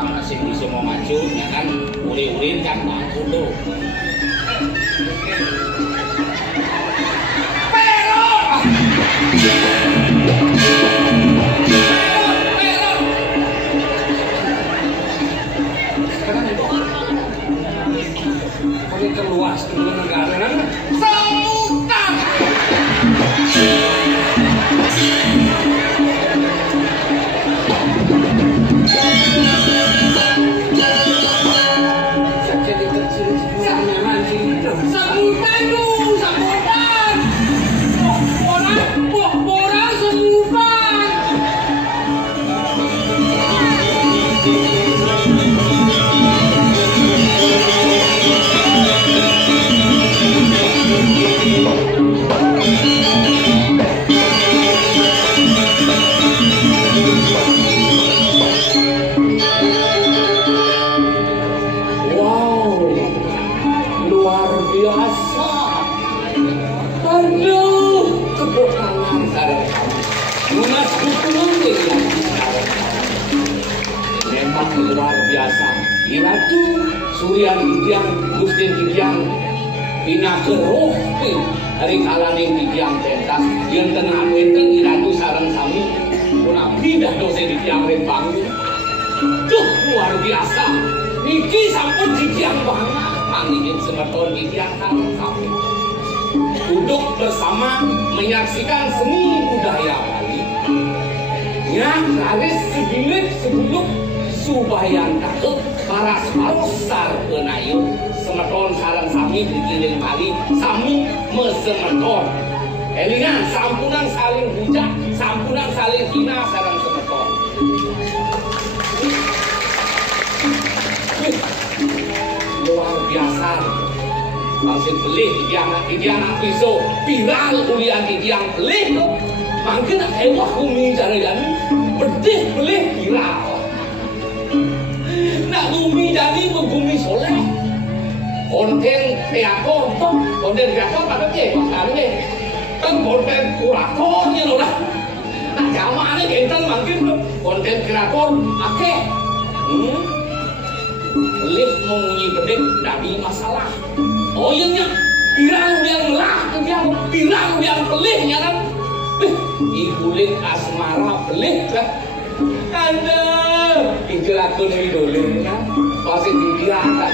sama masih bisa mau maju, ya kan? Uri-urin kan aku tuh. Kami keluas ke negara Sambutan. saja dikecil sambutan Sambutan. Orang sambutan. Wow, luar biasa. Aduh, tepuk tangan saudara kami. Lunas dukungan memang luar biasa. Iratu Suryan Kidiang Gustin Kidiang Ina keroh hari kalaning Kidiang pentas yang tengah wenten Iratu sareng sami pun abdi dah dosa Kidiang rempang. Duh, luar biasa. Niki sampun Kidiang banget mangingin semeton Kidiang sareng sami duduk bersama menyaksikan seni budaya Bali. Ya, laris sebilik sebelum subayan takut para sparosar kenayu semeton sarang sami dikiring Bali sami mesemeton. Elingan sampunan saling hujat, sampunan saling hina sarang semeton. Luar biasa. Masih pelih Kidiang pisau viral ulian Kidiang pelih tuh makin ewah umi cara jadi pedih pelih viral nak umi jadi bumi soleh konten kreator tuh konten kreator pada ke masalahnya kan konten kuratornya loh lah nak jamannya kental makin tuh konten kreator akeh pelih mengunyi pedih dari masalah. Oh iya nya, pirang yang lah, pirang yang pelihnya kan. Ikulik asmara pelih kan. Ada, itu lakon idolin kan. Pasti dibiarkan.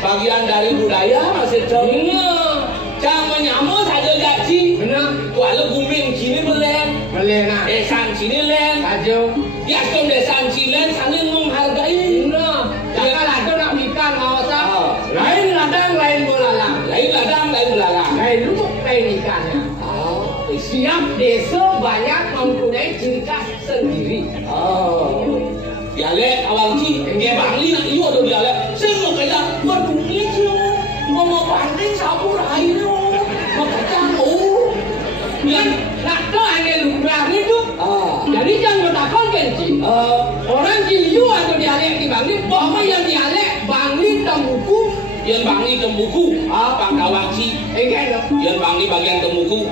Bagian dari budaya masih benar. Jangan menyamuk saja gaji. Benar. Walau bumi sini belen. Nah. Desan sini len. Kaju. Ya kan desan sini len saling menghargai. Benar. Jangan ladang nak ikan ngawasa. Lain ladang lain belalang. Lain ladang lain belalang. Lain lubuk lain ikannya. Siap desa banyak mempunyai ciri khas sendiri. Dialek awal ki, dia bangli nak iyo do dialek. Semua kaya berduni je, mau banding sabur air, mau kacang yang nak tu hanya luar ni tu. Jadi jangan bertakon kenci. Orang Ciu atau dialek di bangli, bawa yang dialek bangli tembuku, yang bangli tembuku. Pangkawan si, yang bangli bagian tembuku.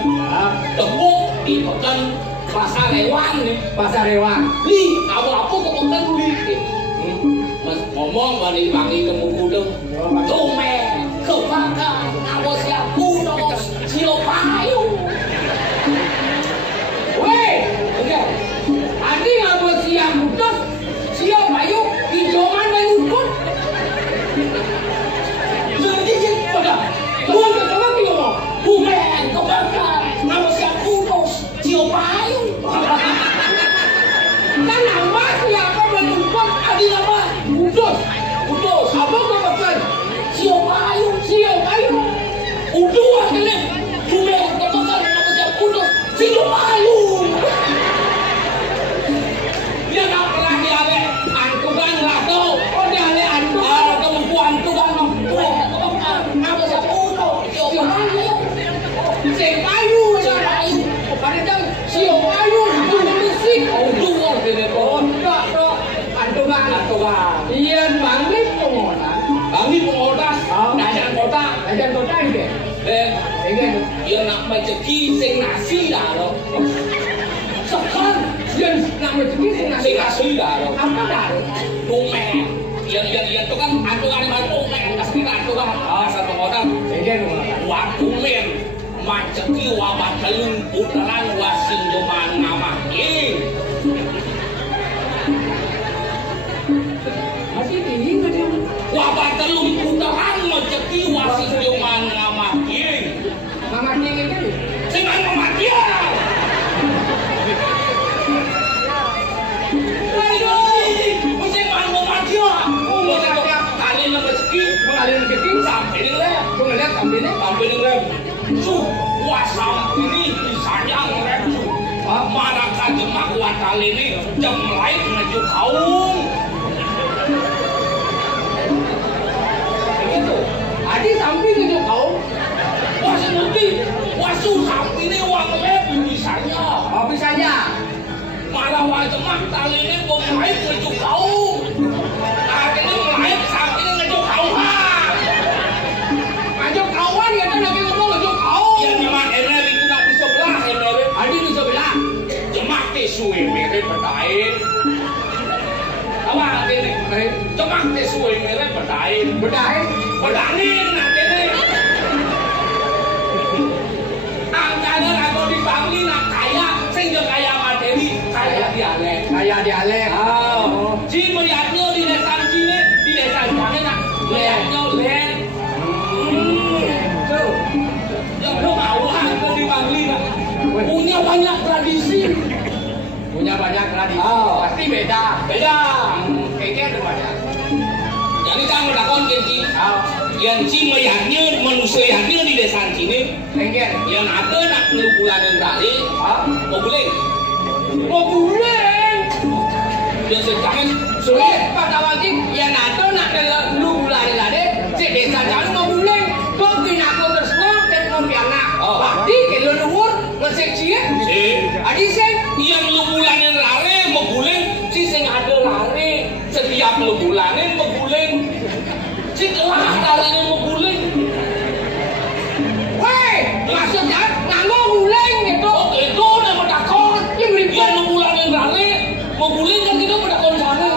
Tepuk di pekan. Pasar Rewan nih, pasar Rewan. Li, apa-apa kok konten li. Mas ngomong bani bangi temuku dong. Tome, kebakar, apa siap kunos, sio payu. rezeki sing nasi dah lo. Sekan, yang nama rezeki sing nasi. Sing nasi dah lo. Apa dah? Tumen. Yang itu kan aturan tumen pasti aturan. Ah satu orang. Egen Wa tumen. Rezeki wa batalung putaran wa singgoman nama. masih tinggi macam. Wa batalung putaran rezeki wa singgoman nama. Mama tinggi kan? Sing nama dia. Mengalir rezeki Sampai ni lah. kau ngeliat kambingnya? Sampai ni lah. Wasam ini disayang rem. Maraka jemak watal ini jam lain menuju kaum. Begitu. Adi sampai tujuh kau. Wasu nanti wasu sampai ini uang lebih bisanya. Habis saja. Malah wajemak tali ini mulai menuju kaum. Akhirnya mulai sampai ini menuju kaum. Maju kawan ya kan lagi ngomong maju kau. Yang memang ener itu nak di sebelah ener. Adi di sebelah. Jemak suwe mere berdain. Apa ini? Jemak suwe mere berdain. Bedai. Berdanin nanti ini. Angkanya aku dipanggil nak kaya, sehingga kaya materi, kaya dialek. Kayak dialek. Oh, si melihatnya di desa sini, di desa sana nak melihatnya len. Tuh. Yang belum awal aku dipanggil nak punya banyak tradisi. Punya banyak tradisi. Oh. Pasti beda. Beda. Kayaknya ada banyak. Jadi jangan lakon kenci. Yang si melihatnya manusianya di desa sini, Kayaknya. yang ada nak bulan dan kali, mau boleh. Oh bulan. Yang sekarang Sulit pada waktu yang ada nak lu bulan lade. Si desa jangan mau bulan. Kau kena kau tersenyum dan mempiana. Oh. Pasti kalau luar masih cie. si Adi sen. yang lu bulan yang lari mau boleh, si sing ada lari setiap lu bulannya mau boleh. Si kelah dalane mau boleh. Weh, maksudnya nganggo bulan gitu. Oh itu nama dakon. Yang ribet. Yang lu bulan yang lari mau boleh kan kita pada konsannya.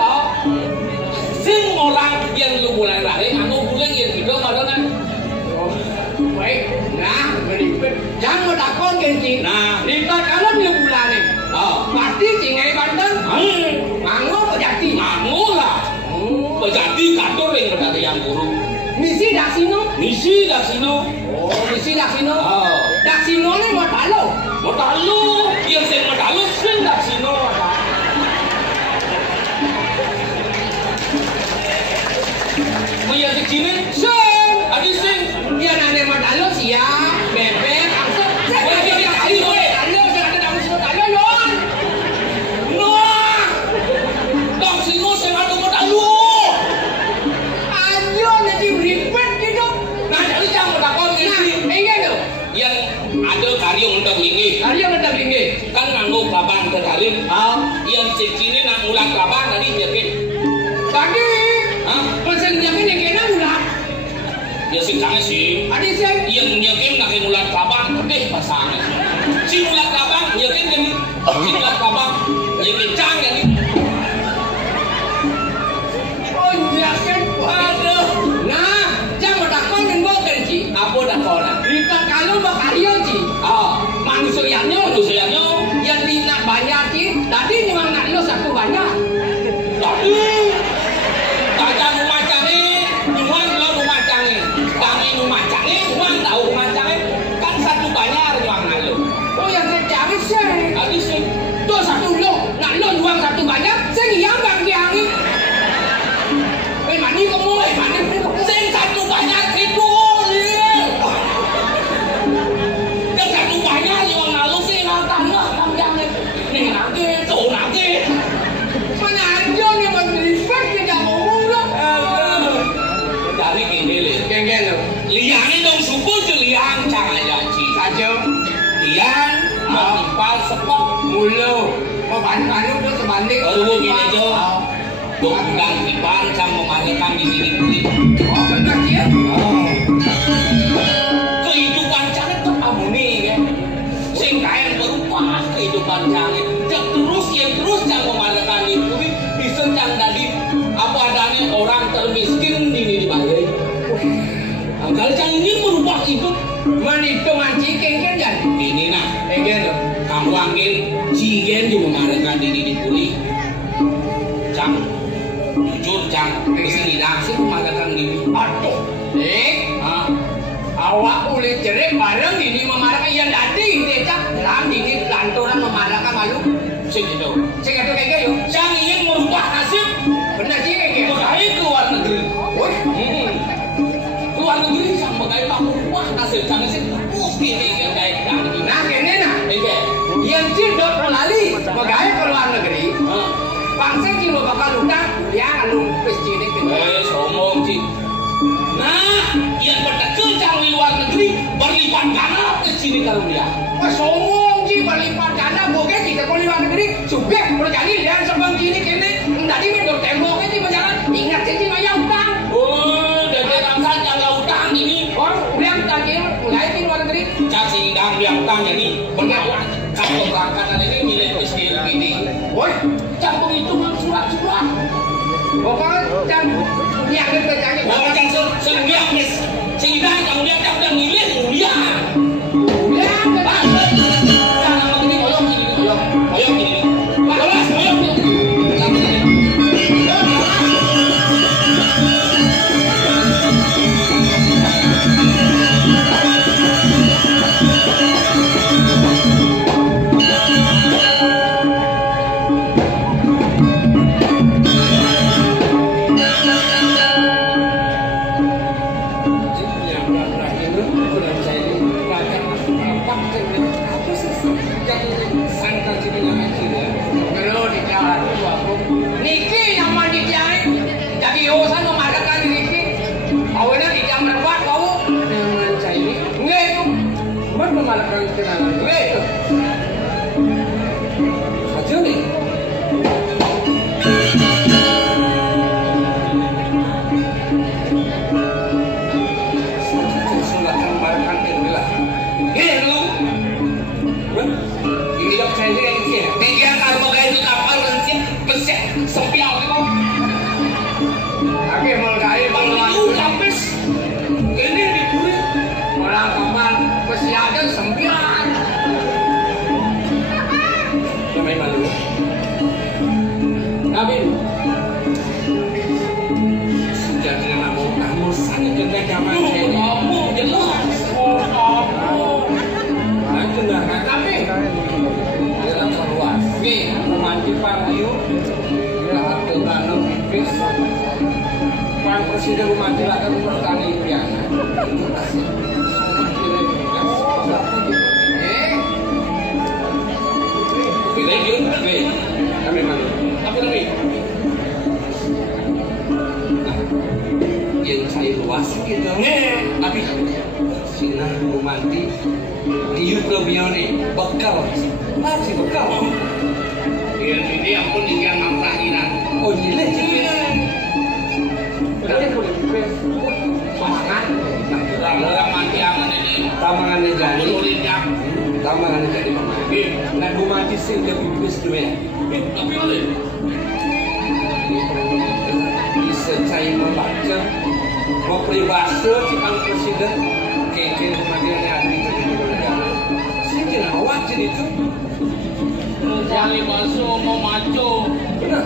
Sing orang yang lu bulan lari nganggo bulan yang kita mana Baik, nah berikut jangan mau takon kenci. Nah, Lipat kalau dia bulan nih, pasti cingai Banten, nganggo pejati. nganggo lah. Pejati kantor yang berada yang guru. Misi daksino, Misi dah sino. misi daksino. Oh. Daksino nih mau talo. Matalu, yang sing matalu sing dah sino. Maya segini, Sen, adi sing. dia nane mau talo siap, bebek, langsung. Sen, Weh, dia dia talo, talo, talo, jangan ada daksino talo, yon. Noah, dah sino sing ada matalu. Ayo nanti ribet gitu. Nah, jadi jangan takon Nah, gini. enggak tuh. Yang ada karya untuk ini. Hari yang ada tinggi. Kan nganggo kelabang terkalin. Yang segini nak ngulang kelabang tadi yakin. Tadi, Hah? pesan yakin yang kena ulang. Ya sing kangen sih. Adi sen. Yang yakin nak ngulang kelabang deh pasangan. Si ngulang kelabang yakin kan. Si ngulang kelabang yakin cang kan. Oh yakin. Aduh. Nah, jangan takon yang bawa kerja. Apa dah kau nak? Lipat kalau bakaryo ji. Manusianya Manusianya. yang tidak banyak ji. Tadi memang nak lo satu banyak. Tadi. Baca rumah canggih. Nuan lo rumah canggih. Kami rumah canggih. Nuan tahu rumah canggih. Kan satu banyak ruang lalu. Oh yang kecari sih. Tadi sih. Tuh satu lo, nak lo uang satu banyak. Saya yang bang diangi. Mani kamu, mani. Sing satu banyak itu yang satu banyak yang lalu sih nonton lah panjangnya nih nanti tuh nanti Mana aja nih menteri spek tidak ngomong lo. dari gini Geng-geng lo. liang dong suku tuh liang jangan janji Saja. liang menipal sepok Mulu. Oh banding udah sebanding. baru gini tuh bukan tipal sama memamerkan di sini Oh benar sih ya. kehidupan cara tuh kamu nih kan yang berubah kehidupan jangan terus yang memadakan itu bisa yang tadi apa adanya orang termiskin di Bali. Kalau yang ingin merubah hidup menhitungan ciken kan jadi ini nah kamu angin ciken di memadakan diri di Bali. Cang jujur cang kesini langsung memadakan diri. Aduh awak boleh cerai bareng ini memarakan yang tadi tidak dalam ini lanturan memarakan malu segitu kayak gitu yang ingin merubah nasib benar sih kayak gitu kayak keluar negeri keluar negeri yang bagai pak merubah nasib jangan sih gini kayak nah kene nah yang cidot melali bagai keluar negeri bangsa cilo bakal utang ya lu pescine somong sih. Nah, yang berdekat di luar negeri berlipat ganda ke sini kalau dia. Wah sombong sih berlipat ganda, boga kita kalau luar negeri subek berjadi dan sebang sini kene. Tadi mendor temboknya di berjalan ingat sih maya utang. Oh, dari bangsa jaga utang ini. Oh, udah tadi mulai di luar negeri. Cacing dang dia utang ini berlawan. Kalau berangkatan ini milik istri ini. Woi, campur itu surat-surat. Pokoknya jam yang bercakap. Orang yang senggak mis, sehingga kemudian udah milih mulia. Mulia, jangan begini koyok ini. Balas koyok ini. Niki yang mandi jahit jadi urusan memadakan Niki awalnya tidak merbuat kau dengan saya ini enggak itu bukan memadakan kenangan enggak itu saja nih sudah memadakan inilah ini lu ini dok saya ini dia kalau kayak itu kapal pesek sempial itu tapi mulai bang itu habis ini diburi orang kapan pesiaga sempial namanya malu tapi sudah dengan kamu sangat gede kamu kamu jelas tapi dalam seluas nih memanti panggiu Tuhan pipis Pan Presiden memanti akan bertani piana kami malu apa lagi yang saya luas gitu tapi Sina memanti di YouTube nih bekal masih bekal ini ampun ikan mamprahinan oh gila sih udah boleh dipres semangat orang mati aman ini tamangannya jadi tamangannya jadi nah gue mati sih udah pipis dulu ya tapi boleh bisa saya membaca mau peribahasa si Pak Presiden keke kematiannya ada di negara saya kira awak jadi itu Jali baso mau maco. Benar.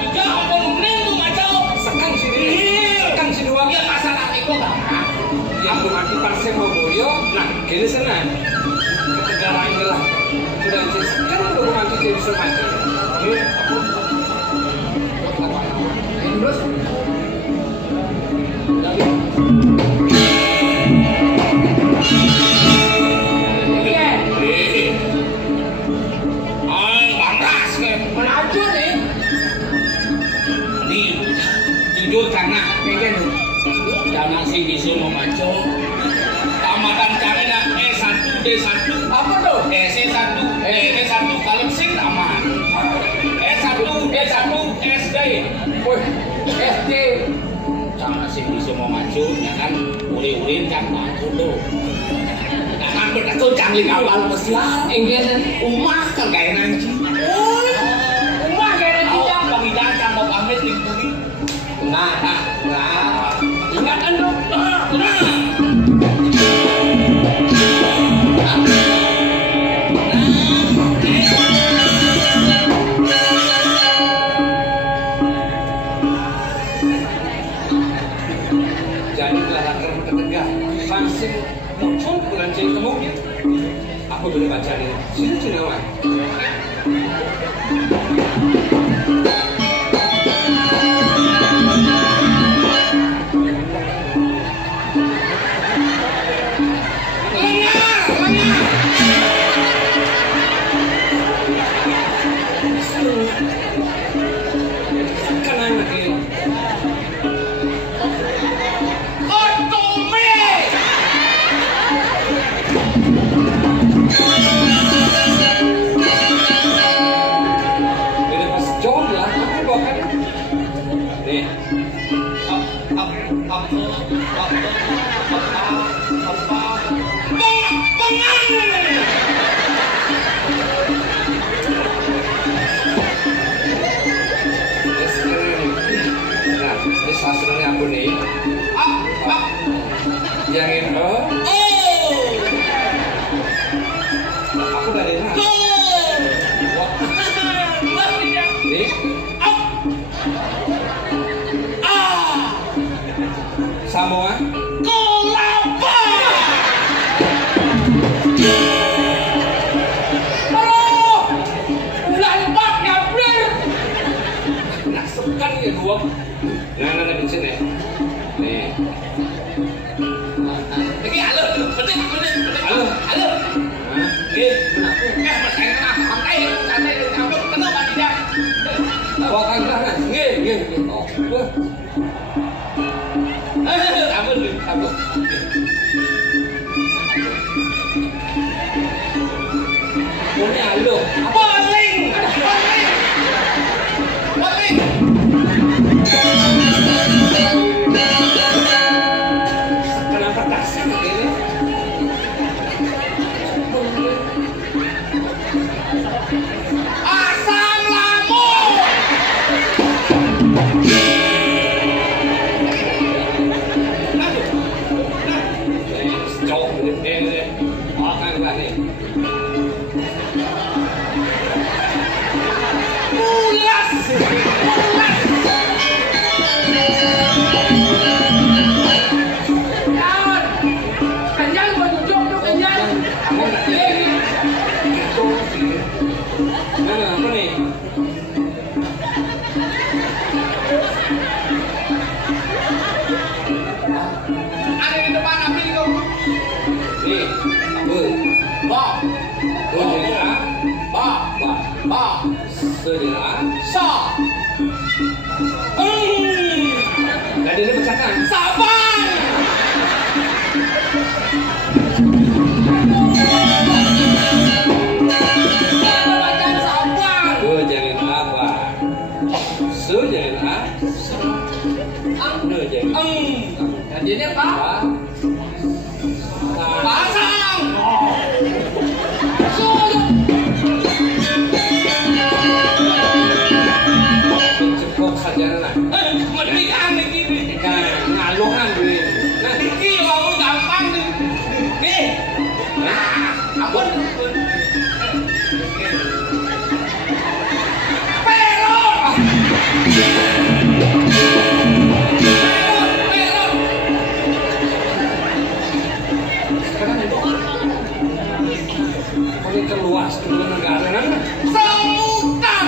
Tiga apa mending tuh maco? Sekan sini wang ya masalah itu kan. Yang berarti pasien mau boyo. Nah, kini senang. Negara inilah. Sudah sekarang udah mati jadi bisa maco. Terus. Karena dana sih bisa memacu tamatan caranya E1 D1 apa tuh C1 D1 kalau sing aman E1 D1 SD SD sama sih bisa memacu ya kan uri-urin kan maju tuh karena bertakut canggih kapal pesiar. Enggak, Umah kan kayak nanci. rumah kayak kita bagi dancang mau pamit lingkungi. Nah, Ingatan dong. jadi telah akan ketegak. Langsung muncul bulan ceng temunya. Aku boleh baca nih. Sini Cinawan. Sastranya aku nih. Yang ini. Aku dari mana? Nih. Samoa. Kolapa. Lambat ngablir. Nasibkan ya dua. Nah, di sini. Nih. Ini halo, penting. Halo. Mas kayak kenapa? Santai, kenapa tidak? Bawa kan? Nggih. Oh, wah. Ampun. Ini halo. Bowling. Kenapa taksi ini? Asam lambung. Jauh ini. Makan nih. Mulas. Kenyang menunjuk tuh kenyang. Nah, apa nih? Ada di depan api itu. Nih, Ba. Sedera. Sa. Tadi ini pecahkan. Sabar. Bacakan sabar. Jangan apa. Jangan jangan. Jadinya apa? Pasang. Cukup saja lah. Mendingan ini. Kan ngaluhan duit. Nah, Ini mau gampang nih. Nih. Ampun. Pelot. kami terluas ke negara kan? Semutan.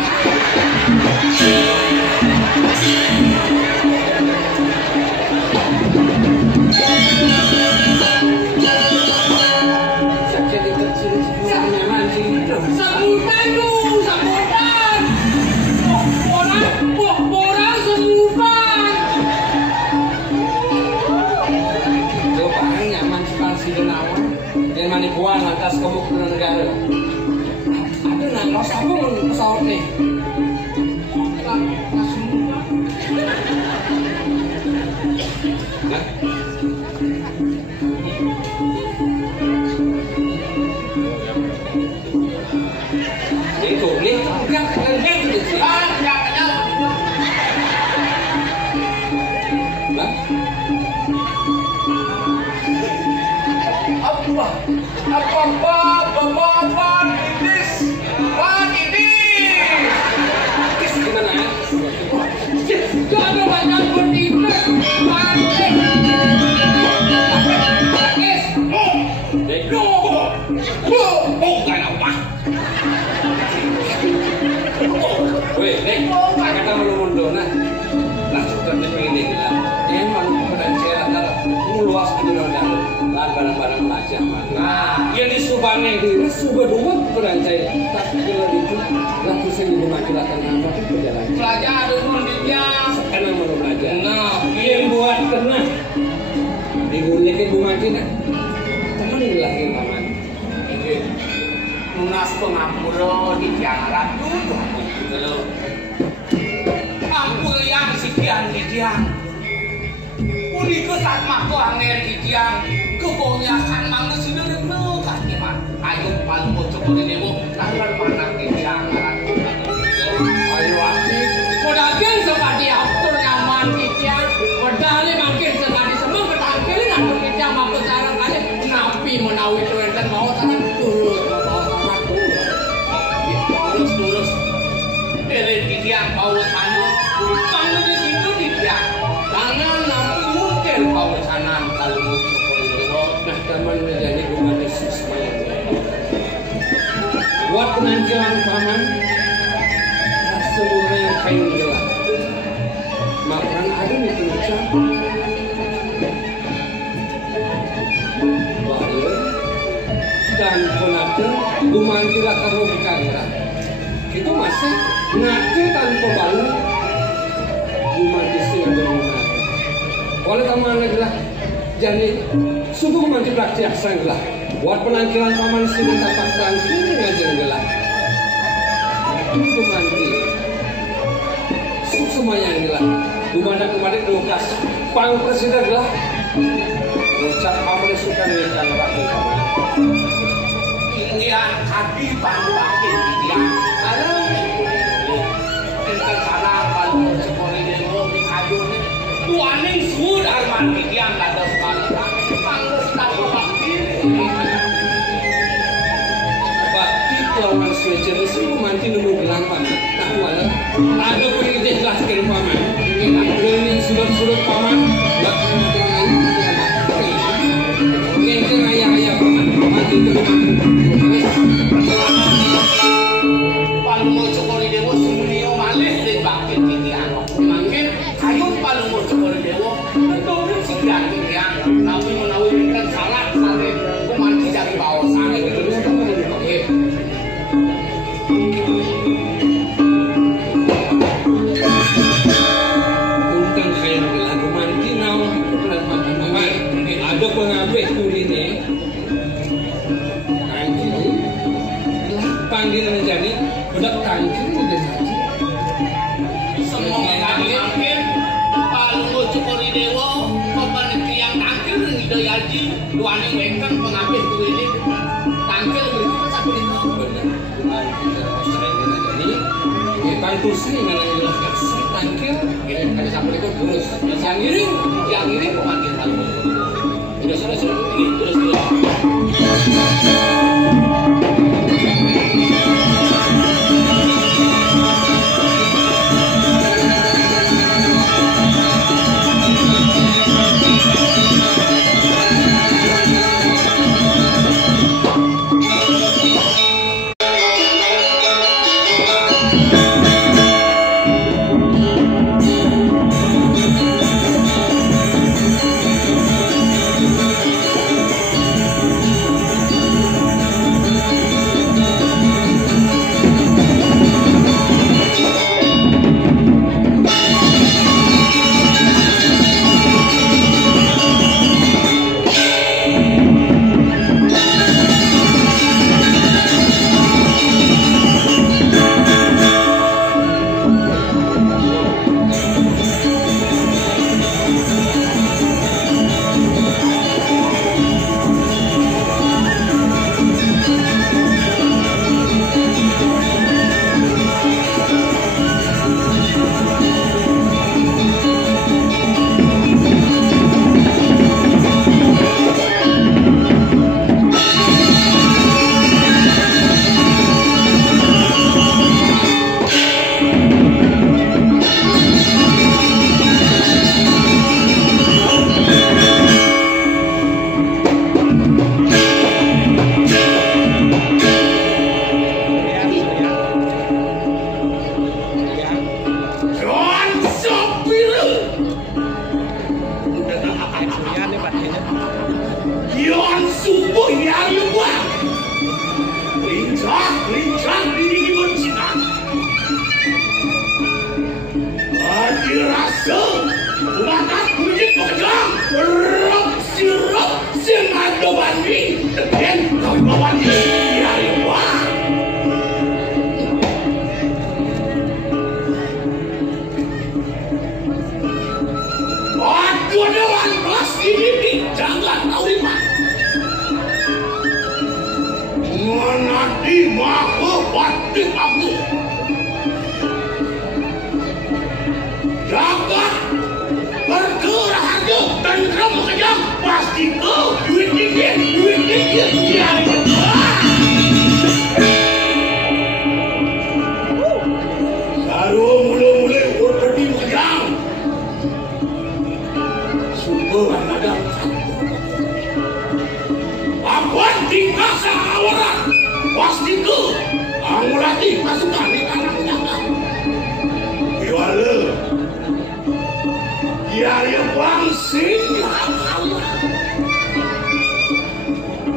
Sakit itu semutan Tuh, semutan. Orang semutan. itu paling nyaman si Denawan dan manipuan atas kebukuan negara. Ada nangos apa pesawat nih? Nah, yang kenyang gitu. Ah, kenyang. Lah. Apa? Bapak Idris. Idris gimana ya? Jangan banyak berdiri. Bukan apa? Weh, kata mundur nah. Langsung terpilih lah. Emang kemudian saya meluas ke dunia barang-barang pelajar. Nah, yang disubangnya itu subah dua beranjai. Tapi kalau itu lalu saya di rumah curahkan nama itu berjalan. Pelajar ada mundinya. Sekarang mau belajar. Nah, yang buat kena digunakan ke rumah kita. Teman dilahir paman. Ini lunas pengampuro di tiang ratu. Kalau ampun yang sekian di tiang. Uni kesat mako angin di tiang. Kebanyakan manusia itu kakiman. Ayo paling bocok di demo. Tangan mana di tiang ratu. Ayo aktif. Modalkan seperti aktor nyaman di tiang. Modalnya makin sekali semua bertangkilin aktor di tiang. Maka cara kali napi menawi itu enten mau tangan turus. Dari di tiang bau tanah. Bangun di situ di tiang. Tangan namun mungkin bau tanah kalau muncul. Nah, teman menjadi humanis semuanya. Buat penampilan paman, seluruh yang kain gelap. Makan ada itu ucap. Bahwa dan penata gumantilah karo bicara. Itu masa nanti tanpa balu gumantisi yang berguna. Oleh taman adalah jadi subuh mandi praktik sanglah. Buat penampilan paman sini dapat tangkil ngajar gelap. Itu mandi. Semuanya gelap. Gumanda kemarin Lukas pang presiden gelap. Ucap paman suka dengan rakyat paman. Ini hati pakai dia. Ada tentang sana kalau sekolah demo di kayu ni. Tuaning sud arman yang ada sekali. Panggil tahu bakti. Bakti tuan swecere semua manti nemu gelang paman. Tahu ada pendidik kelas ke paman. Ini sudut paman. Ini ayah paman. Mati paling mau cokori dewa semuanya malih dan bakti titian. Mungkin kayut paling mau cokori dewa itu sekian titian. Tapi menawi kan sangat kumanti dari bawah sana gitu. Untung saya bilang kumanti nau ada pengabeh kulitnya. Panggil menjadi budak tangkil udah saja. Semua mungkin palu cukuri dewa kapan tiang tangkil dengan Hidayati duane wengkang pengambil tuh ini tangkil berarti satu itu benar. Jadi bantu sih dengan jelaskan tangkil ini ada satu itu terus yang ini pemanggil palu. Sudah terus. lincah ini bercita. Adi rasa mata kunci pejam rok sirop sing ada bandi dan kau bandi ya wah. Aduh dewan kelas ini jangan tahu di mana. Menadi maha batin aku. Jagat bergeraha dan kamu kejam pasti kau duit dikit ya. Saru mula-mula berpergi kejam. Super ada. Apaan tingkah sehawaran pasti kau angulati pasukan di tanah jangan. Iwala. Yari bangsing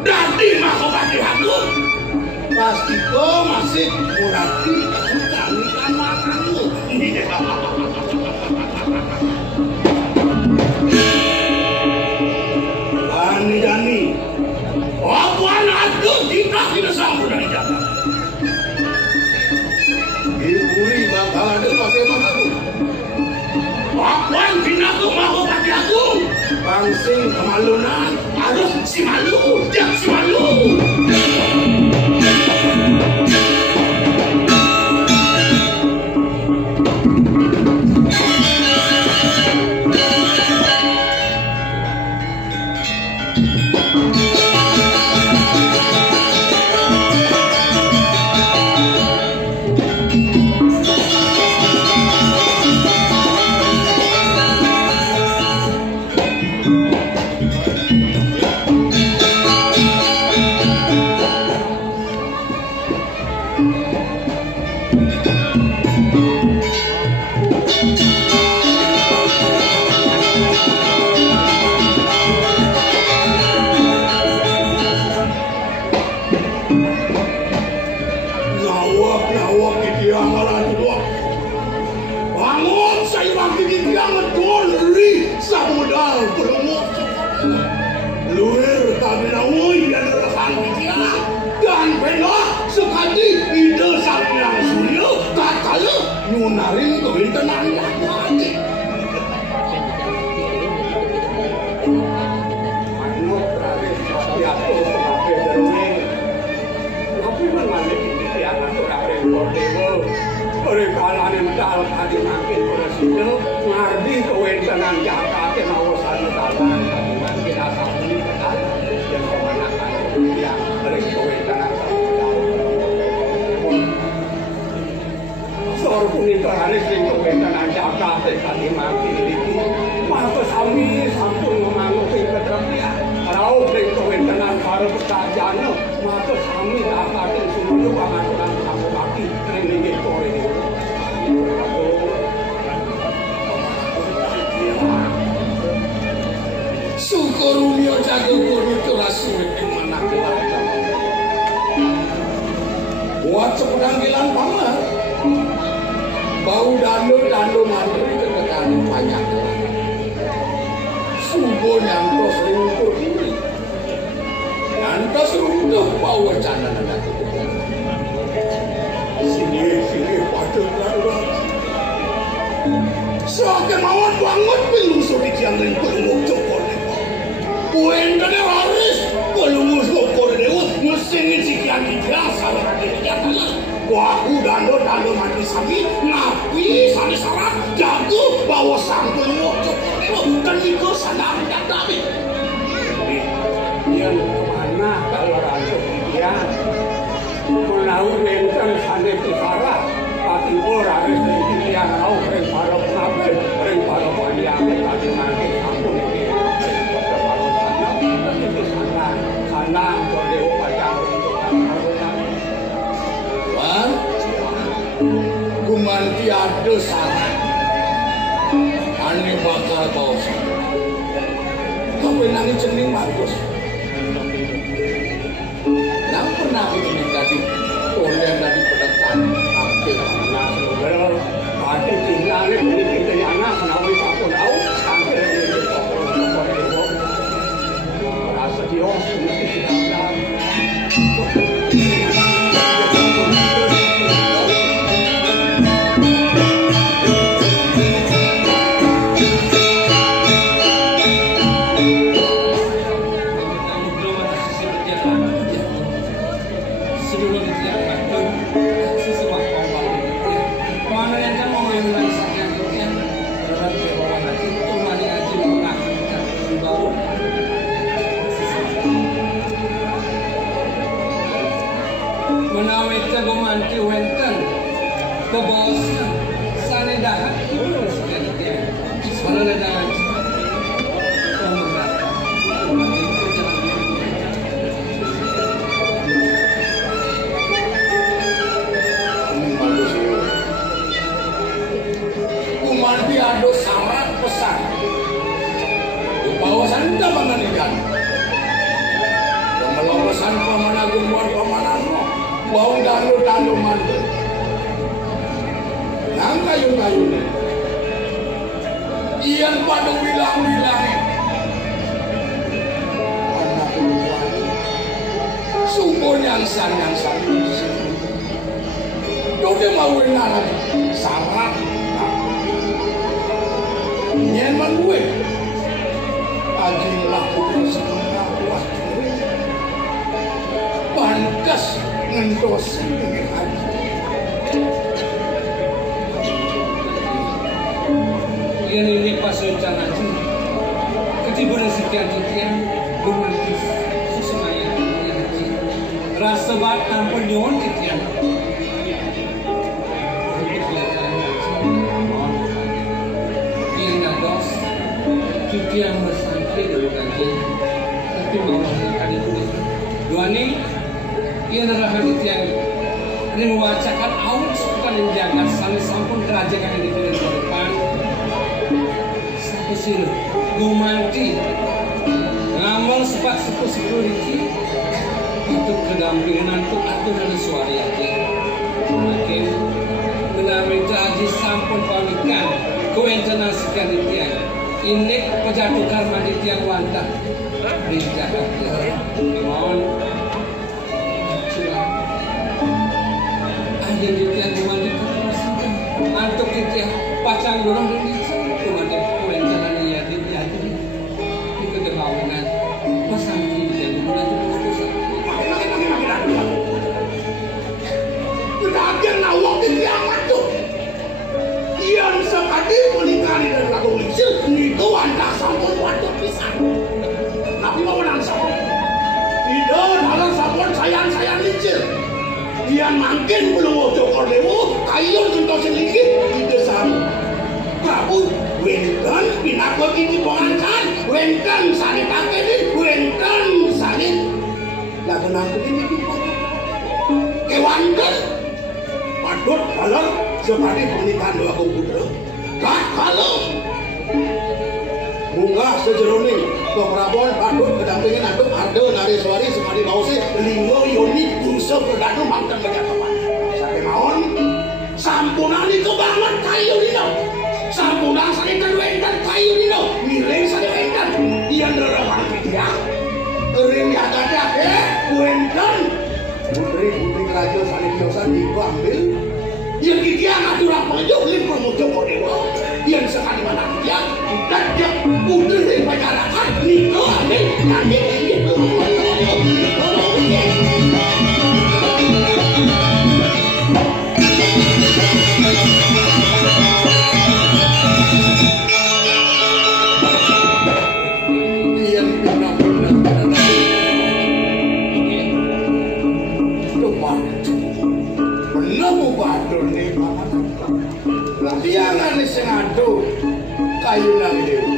dadi mahkobati aku pasti kau masih murati pasukan di tanah kamu. Dani apaan ada kita tidak sanggup dari jalan Iburi bakal ada paseman aku. Apaan binaku mau pati aku bangsing kemalunan aduh si malu jak si malu. Nunarin kewintenan lagi. Manut raden Satyatu pengabe derune. Tapi mangane iki anak ora rewo. Ora kalane dal kadi makin presiden ngardi kewintenan jakate mawasan talan makin asapun pedal yang kemanakan dia ora kewintenan Sor punitane sing kewentenan jakate kadi makin iki mate sami sampun manut ing ketrapian raup ing kewentenan karo pekerjaan mate sami dakate sumulu pangaturan samupati ning niki kore syukur umyo jago kudu ora suwit ing manah kelantan buat sepedanggilan pamer bau dando mandiri ketekan banyak subuh nyantos ringkur ini nyantos runtuh bau wacana nanda sini patut lalu soke mawon banget pilungsur di kiang ringkur ngok-cokor buen kene waris pelungus ngokor dewa ngesingin si kiang salah rakyat nyatanya waku dando mati sami napi sani sarat jago bawa sampul ngocok dan itu sadar dan dami yang kemana kalau rantuk dia menahu benteng sani pisara pati ora resmi yang rauh ring para penabe ring para waliang tadi mati sampul ini sana kode upacang gumanti ada saran ane bakal bawa kau nangis cening bagus nang pernah aku ini tadi oleh pulau yang macam sesuatu awal. Mana yang kan mau yang lain saja yang berada di bawah nanti itu mana aja menang di bawah. Menawit ke gomanti wenten ke bosnya sana dah sana dah Kumanti ado sangat pesan bahwa sanda pemanikan yang melawasan pemanagung buat pemananmu bau dalu mantu yang kayu-kayu iyan pada wilang-wilang anak perempuan subur yang sang udah mau lagi sangat nyaman gue aji lakukan setengah waktu pantas ngendosin dengan aji yang ini pas rencana itu ketiburan sekian romantis sesuai rasa bat tanpa nyon sekian yang bersampai dulu lagi tapi mau kali itu dua ini ia adalah hadits yang ini membacakan awal bukan menjaga sampai sampun kerajaan yang dipilih ke depan sampai sini gumanti ngamal sepak security untuk kedampingan untuk atur dan suara yakin makin menamita haji sampun pamikan kuentanasikan itu indek pejatukar mandi tiang wantah di Jakarta mohon curang ada di tiang mandi antuk kita pacang dorong di mandi kuen jalan iya di kedepangan pasang di tiang mandi itu kita akan nawak di tiang mandi yang sekali meninggali dari lagu licin itu anda sampun waktu pisang tapi mau menang sampun tidak dalam sampun sayang licin yang makin belum jokor dewo kayu untuk sedikit di desa Prabu wenten pinakut ini pengancan wenten sanit akhirnya wenten sanit lagu nanti ini kewanten padut balon seperti pernikahan dua komputer gak kalau bunga sejeroni keprabon padut kedampingan aduk ada nari suari seperti bausi linggo yoni kursa berdanu mantan berjatuhan sampai maon sampunan itu banget kayu dino sampunan salikan wendan kayu dino miring sali wendan dia nerahkan dia kering diagada wendan putri kerajaan sali biosan diambil yang gigi anak durang pengejuk limpur muncul kodewa yang sekali mana dia dan dia putri pacaran nikah nanti gitu Tiangan ni sengadu kayu nang dewi.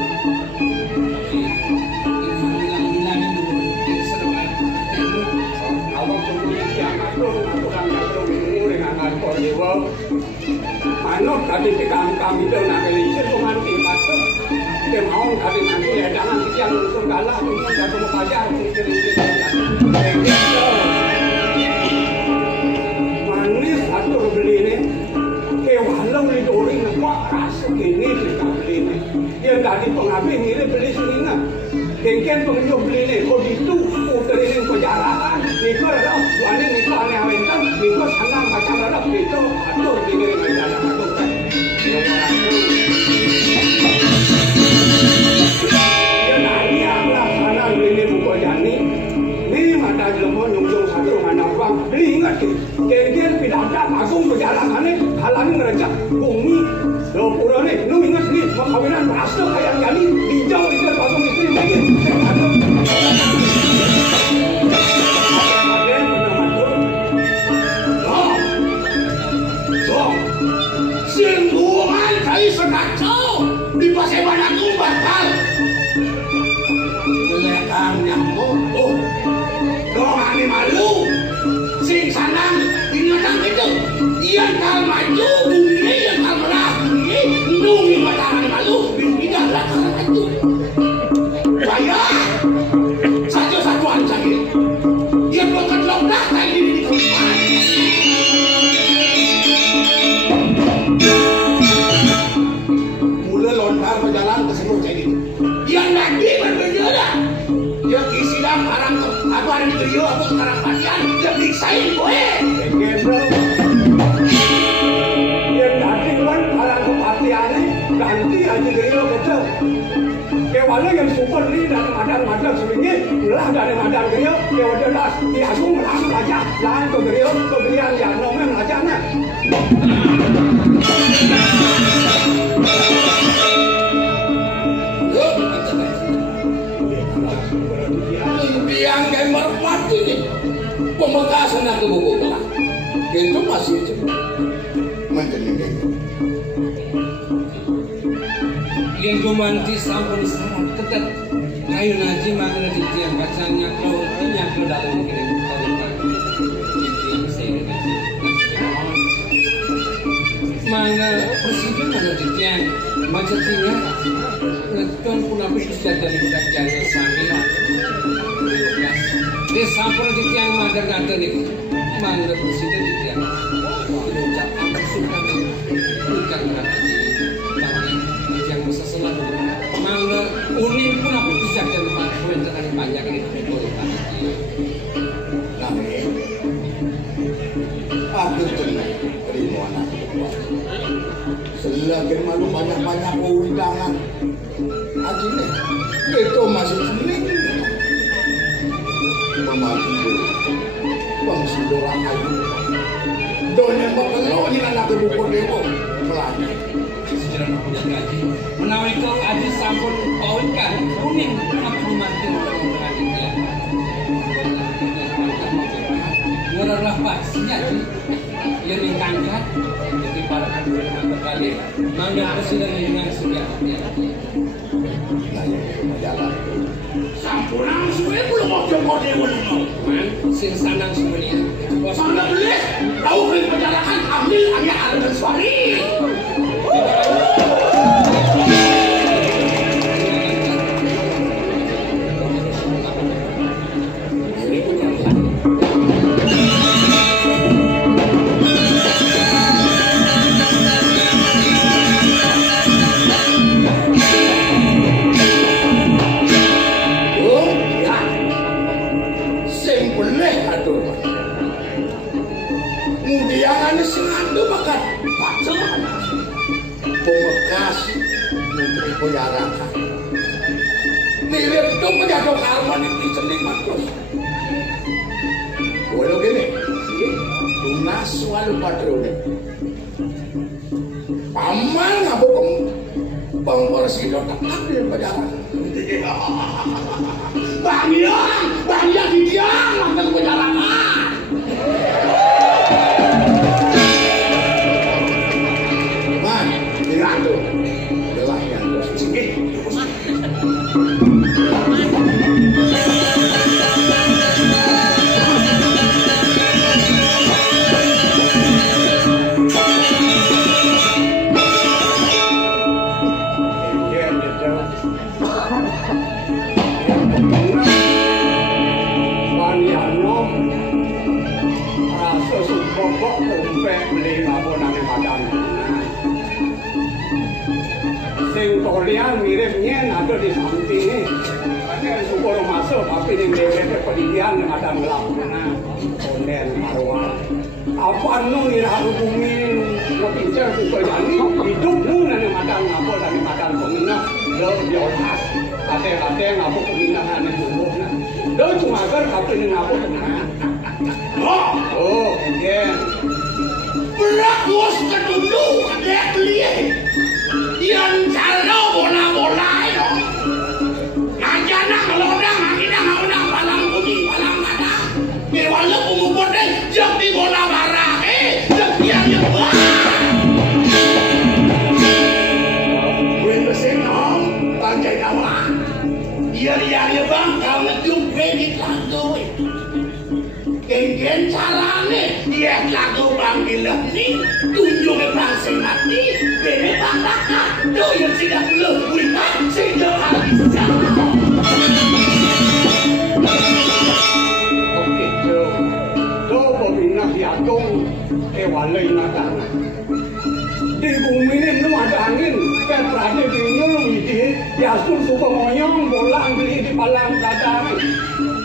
Awak tunggu tiangan tu, aku kan nak tunggu dengan aku dewa. Manut tadi kami tu nak kelisir penganti mata. Kita mau kami nanti ya jangan tiang untuk galah untuk jatuh pajar untuk manis atau beli ni. Walau ni orang nak buat rasa ini kita beli ni, yang tadi pengambil ni beli sini nak, kengken penjual beli ni, kau itu puteri ni perjalanan, ni kau ada, tuan ni kau ni awak entah, ni kau sangat macam ada, ni kau atur di negeri macam atur kan, yang nanti aku sana beli ni buku jani, ni mata jelma nyungsung satu mana bang, beli ingat kita. Gen-gen pidadang agung perjalanannya halangi ngerejak bumi. Lo pura nih, lu ingat nih perkawinan Prasto kayak Gali hijau itu agung istri lagi. Singgungan kali sekacau di paseban aku bakal belakang nyambut tuh doang malu sing sanang dingadang itu dia kal maju bumi yang kal melaki nungi matang malu tidak lakar maju saya satu-satuan sakit dia bukan lompat kali ini keempat. Lontar berjalan ke seluruh cai itu. Yang lagi berbeda. Dia kisilang barang apa ada di beliau apa sekarang bagian dia periksain gue. Yang tadi kan barang kematiannya ganti aja beliau betul. Kewala yang super ni dari madang sebenarnya ulah dari madang beliau dia udah las diasung langsung aja lain ke beliau yang nomor ajarnya. Yang kayak merpati nih pemekasan ke buku kelah itu masih menjeling yang gumanti sampun sarang ketat kayu naji makna di tiang bacanya kalau tiang ke dalam kirim mana presiden mana di tiang macetnya kan pula bisa dari kerjanya sami dia sampun di tiang mandar kata nih mana presiden di tiang ucap aku suka ucap kata yang bisa selalu mana unin pun aku bisa dari poin sekali banyak ini aku tenang terima anak selagi malu banyak-banyak undangan aja nih itu masih seneng memadu pengsuduran ayu donya bakal ini anak buku dewo melani sejarah punya gaji menawi kau aji sampun poin kan kuning aku mati orang dia ngororlah pasnya yang dikangkat diparakan berapa kali mangga presiden dengan segala jalan sampunan suwe belum mau coba dewa man sing sanang semuanya sana beli tahu ke perjalanan ambil agak ada suari Koyaraka mirip tuh penjatuh harmonik di cening makus walau gini lunas selalu patroli paman ngabuk pengorsido tetap di perjalanan Bang Yang di diam nonton perjalanan man diratu Kalian miripnya ada di samping ini syukur masuk tapi yang lewat pendidikan yang ada melakukan konden marwah apa nu irahu bumi nu pincar suka jadi hidup nu nani madan ngapo dari madan pemina lo diolah ate ngapa pemina nani bumbu lo cuma agar tapi ngapo pemina Oh, kemudian berakus kedulu kadek liye yang calo bola-bola yo ngajana ngelodang akhirnya ngelodang palang putih palang ada wala pumupot jam di bola barah jam dia wah gue mesin om panjai nama dia bang kau ngejum bedit lagu Gengen carane dia lagu panggilan nih tunjuknya bangsa mati bene banglakan doyan tidak belum wiman sehingga habis oke do pembina diatung walay na tanah di bumi ini ada angin petranya bingung di asun suka moyong bolang beli di palang kadang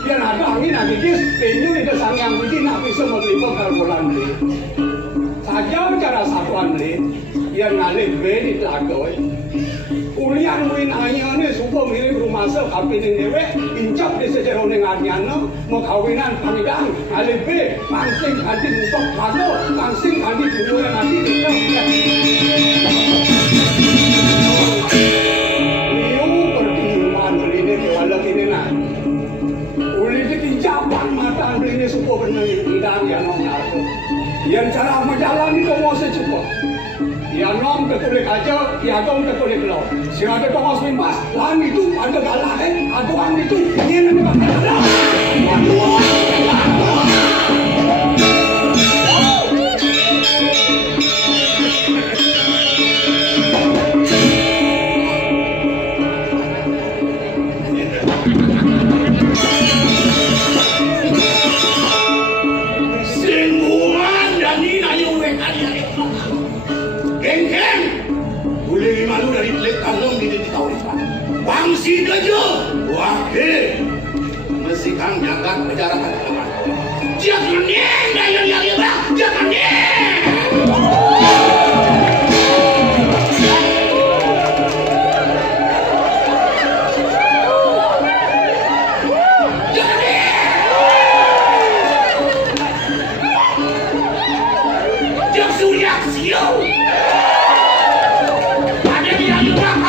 yang ada angin lagi dis penyu itu sangang ini nak bisa meliput bulan beli saja cara satuan beli yang ngalih beli telagoi kuliah muin ayah ni suka mirip rumah sel kapin yang dewe incap di sejarah nengarnya no mengkawinan pangidang ngalih beli pangsing ganti mumpok kado pangsing ganti bunga yang nanti liu pertimbungan beli ni kewalak ini nak Japan mata beli ini suku benar tidak ya nom narko. Yang cara menjalani itu mau secukup. Ya nom kekulik aja, ya dong kekulik lo. Siapa tu harus minpas, lan itu ada galah aduan itu ini memang galah. Bangsi aja, wakil mesti kang jagat bicarakan jangan yang bang, jangan jangan sudah siau ada yang bang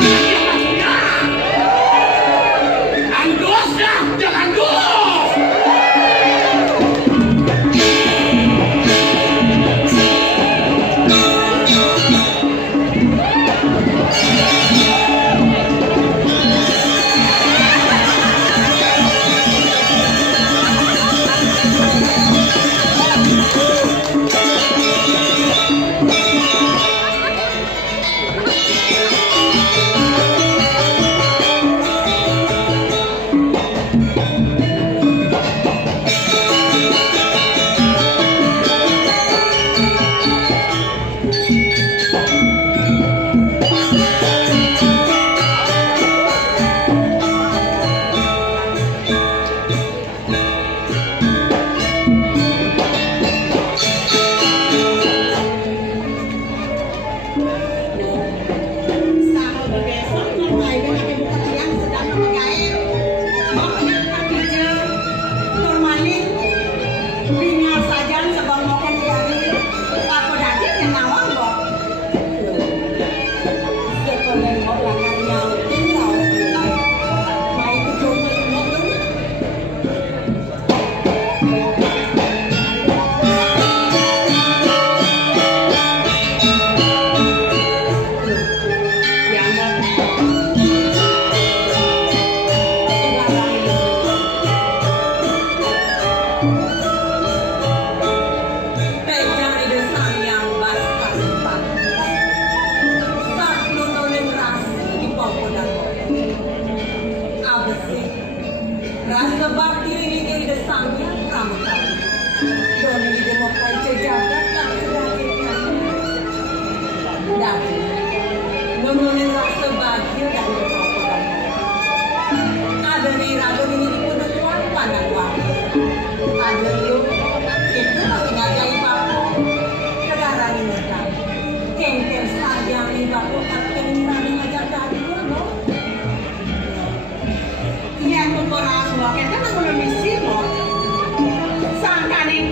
Sangkane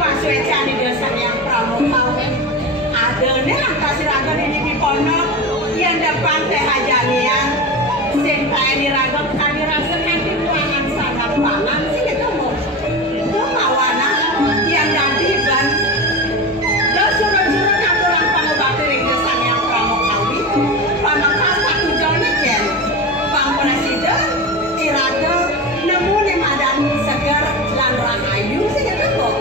kali di pondok yang depan teh hajanian sing kae diragot kali rasa yang di ruangan sana ruangan sih gitu mau itu mawana yang jadi ban do suruh-suruh ngapulang pangobati ring desan yang pramu kawin pamangkas satu jone jen Bang Presiden irade nemu nih madan seger lan rahayu sih gitu kok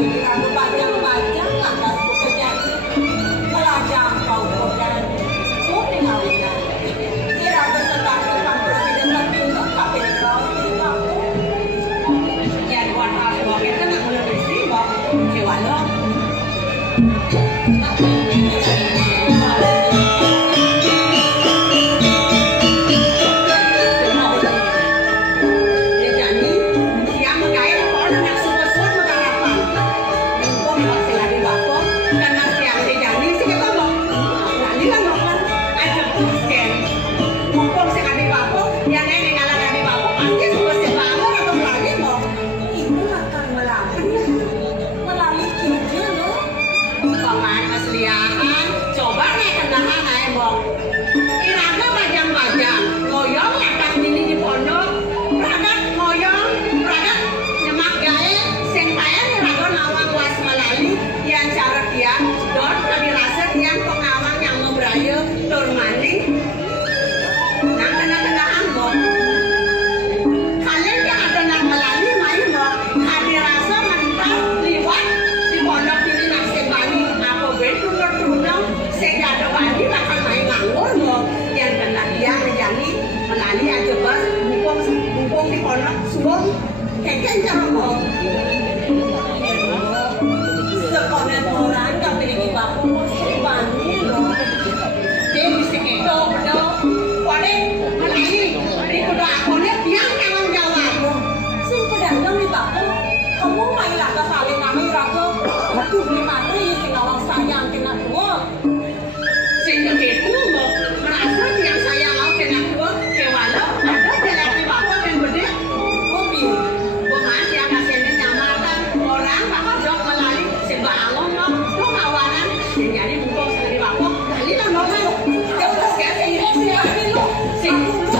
kamu panjang-panjang lantas bekerja melajang kau kodan kuning awinan kira beserta Bang Presiden terpilih kapil kau di kamu yang buat aku kita nak lebih sih bang kewalo di pondok subong keken cara sekolah orang yang pilih baku bani loh dia bisa gitu bedo kode melani di kuda akunnya tiang tanggung jawab sing pedagang di baku kamu main laga saling nami raga tuh beli matri sing awang sayang kena tua sing begitu merasa yang sayang awang kena tua kewala ada jalan di baku yang gede mobil bukan yang hasilnya nyamatan orang bakal jok melali sebalong loh tuh kawanan jadi bukan sekali baku kali lah mau lo jauh lah sekali siapa lo sing dulu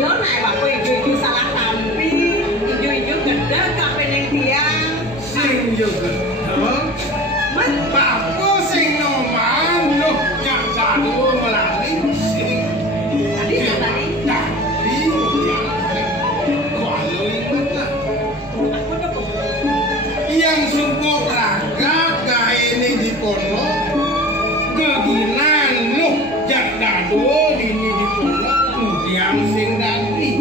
Yo naik baku ijo-ijo salah tampi, ijo-ijo juga. Man, Bapak sing noman loh gak jadu melali sing. tadi tadi. Tadi kalau ingat Aku udah kok. yang suku berangkat gak ini di pondok keginan loh jak dadu ini di pondok kemudian sing dadi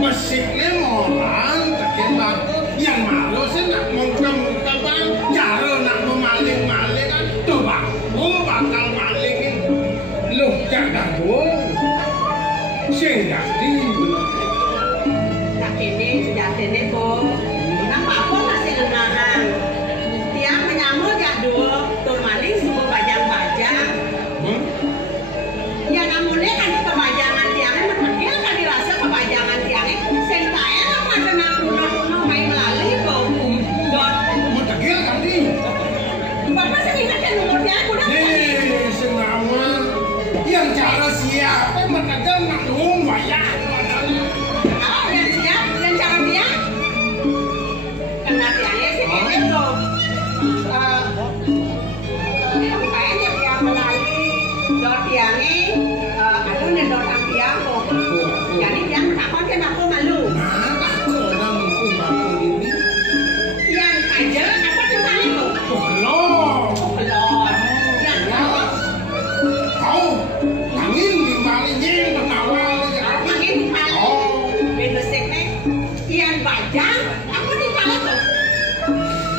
mesiknya orang terkait aku yang malu sih nak mengkem-kem cara nak memaling-maling kan tuh aku bakal malingin loh jak dadu sing dadi Tak ini sejatine kok. Kenapa aku masih lengahan? Tiang menyambut jadul, tur maling suku bajang-bajang. Ya namanya kan di kebajangan tiangnya, dia kan dirasa kebajangan tiangnya. Sing tae lah pada nak kuno-kuno main melalui kok. Dot. mau tegil tadi Bapak sih ingat kan nomor tiang udah. nih semua yang cara siapa mereka nak dong bayar Oh, yang siap dan cara dia. Kena tiangnya sih kayak tuh. Kayaknya tiang melalui dot tiangnya. Aduh nih dot tiang kok. Jadi tiang takut kan aku malu. nah aku orang aku ini Yang aja apa tuh kali tuh? belum Belum. Yang tahu. kau angin di malingnya penawar Angin paling. Beneseknya. Yang bajang. Aku di kali tuh.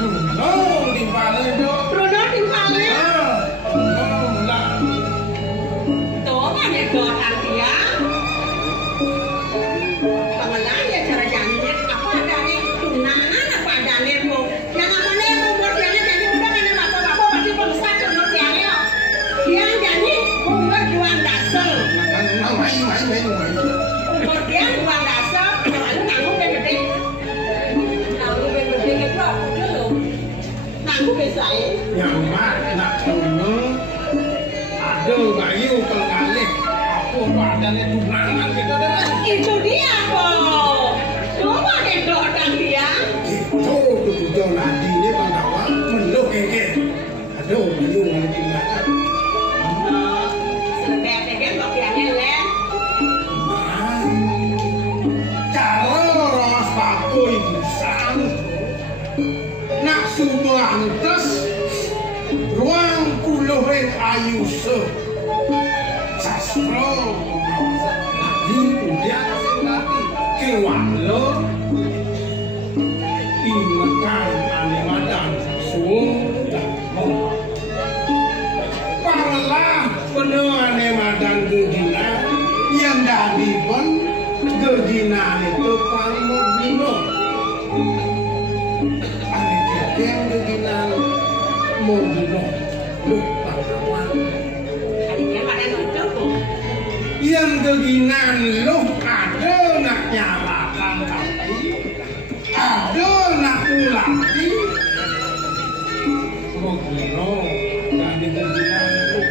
belum di balik itu Bruno di kali. belum lah Tuh kan ya dot tiang. Pengenalan ya cara janjinya. Apa ada nih? Tunangan apa ada nih bu? Yang namanya umur tiangnya jadi udah kan ada bapak-bapak masih besar umur tiangnya. Yang jadi umur juang dasar. main Umur dia juang dasar. Lalu nanggung gede. Nanggung gede itu aku dulu. Nanggung biasa ya. nyamat nak tunggu ada bayu pengalih aku badannya tunangan gitu deh Itu dia kok. Coba deh dodang dia. itu tujuh nadi ini penawar meluk kengke ada bayu yang tunangan Selebih kok tiangnya lem. kalau ros bakui busang nak sumantes ruang puluhin ayu se sastro di udah sendati kewalo ingetan animadan sudah Panglah penuh animadan gegina yang dadi pun gegina itu paling mau ane kekeng gegina mau bunuh lupa kawan Adiknya pada nonton kok. yang geginan lu ada nak nyalakan kaki ada nak ulati mau bunuh dan di geginan lu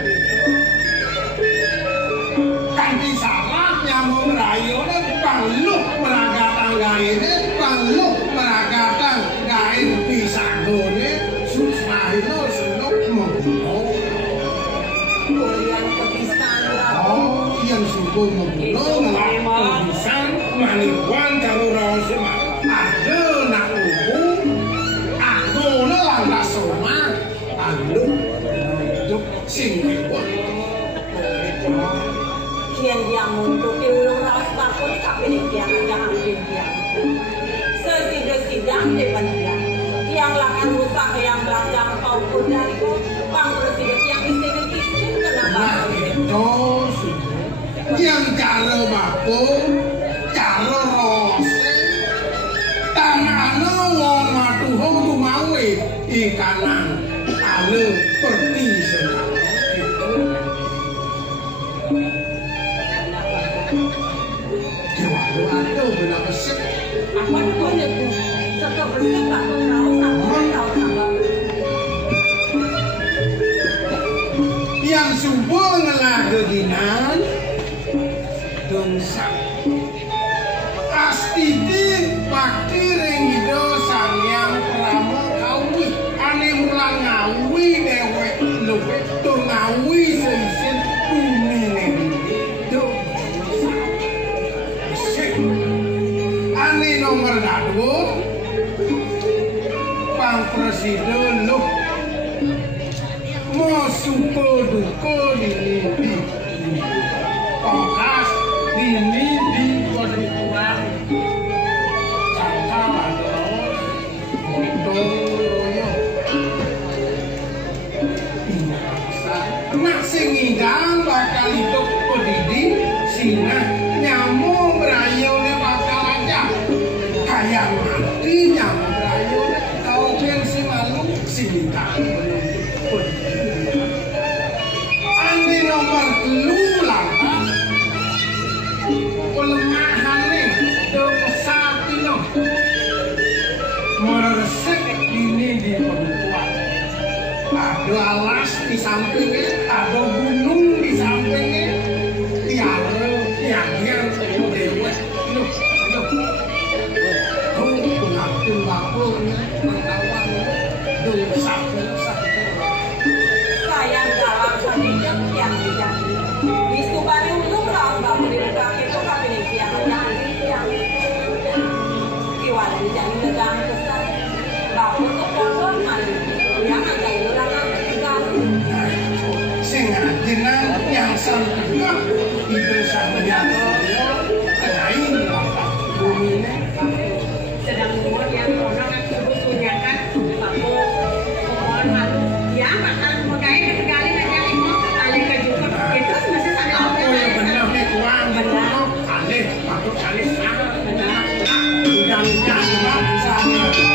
kanti salah nyambung rayu pangluk meragatan gaine pangluk meragatan gain pisagone susmahino senuk membunuh Kuliah kepisan lah. oh yang suku membunuh ngelak kebisan manipuan karo rausima ada nak ubu aku nelang tak soma pangluk hidup sing ribut Kian dia muntuk di ulung rawas bako di kapiling dia jangan dia. Sesidang depan dia. Yang lakan rusak yang belakang kau kuda itu bang presiden yang isin kenapa? nah itu yang karo bako karo rose tanahno wong matuho kumawe ikanan ale perti senang Jawa ada benar kesek Apa itu itu? Serta bersih tak tahu tahu tahu. yang subuh ngelah geginan dongsak astiti bakti ring hido sang yang pramo kau Ane nomor 2 Pang Presiden loh mau suko duko ini pangkas ini di Kodikuran Sangkal terus Doyo nak sing ngidang bakal hidup pedidi sinah nyamuk berayune bakal aja kayak mati nyamuk berayune kau pensi malu singkang ane nomor 3 lah pelemahan nih dosa pino meresek ini di perempuan ada alas di sampingnya ada gunung di sampingnya tiara yang dewa loh pengaku mengkawan dosa Sayang dalam sakitnya yang dijanji. Bistu bari ulung ras baru dibuka itu kabin yang janji yang iwan dijanji negang besar. Baru tuh pohon mandi yang ada iluran tegang. sing jenang yang santega itu sampeyan kenain bumi Sedang umur yang orang aku sunyakan baku pohon mandi. Ya makan makanya ketegali aja limo alih ke jukut itu mesti sana apa yang benar nih tuan benar alih patut alih sana dan jangan sana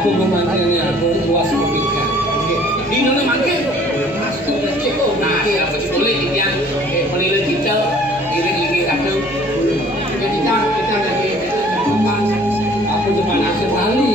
aku memanggilnya luas pemikiran. Di mana manggil? Nah, siapa sih boleh yang menilai kita iring-iring kata. Jadi kita lagi aku cuma nasib kali.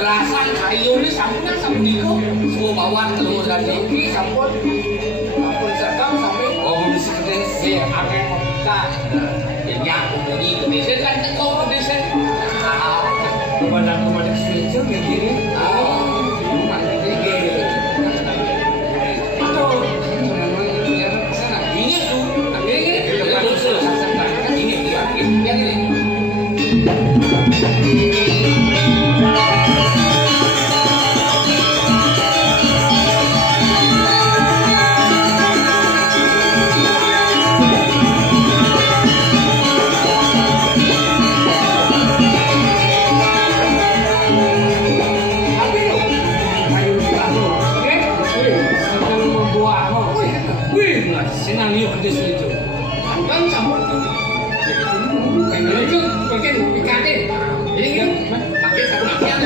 belasan kayu ini sampun niku semua bawaan telur dan iki sampun sekam sampai bisa gede akan membuka ya umumnya Indonesia kan teko Indonesia pemandangan sejuk ya gini senang yuk di situ. Kan sama. Itu pakai pikatin. Jadi kan pakai satu nakian.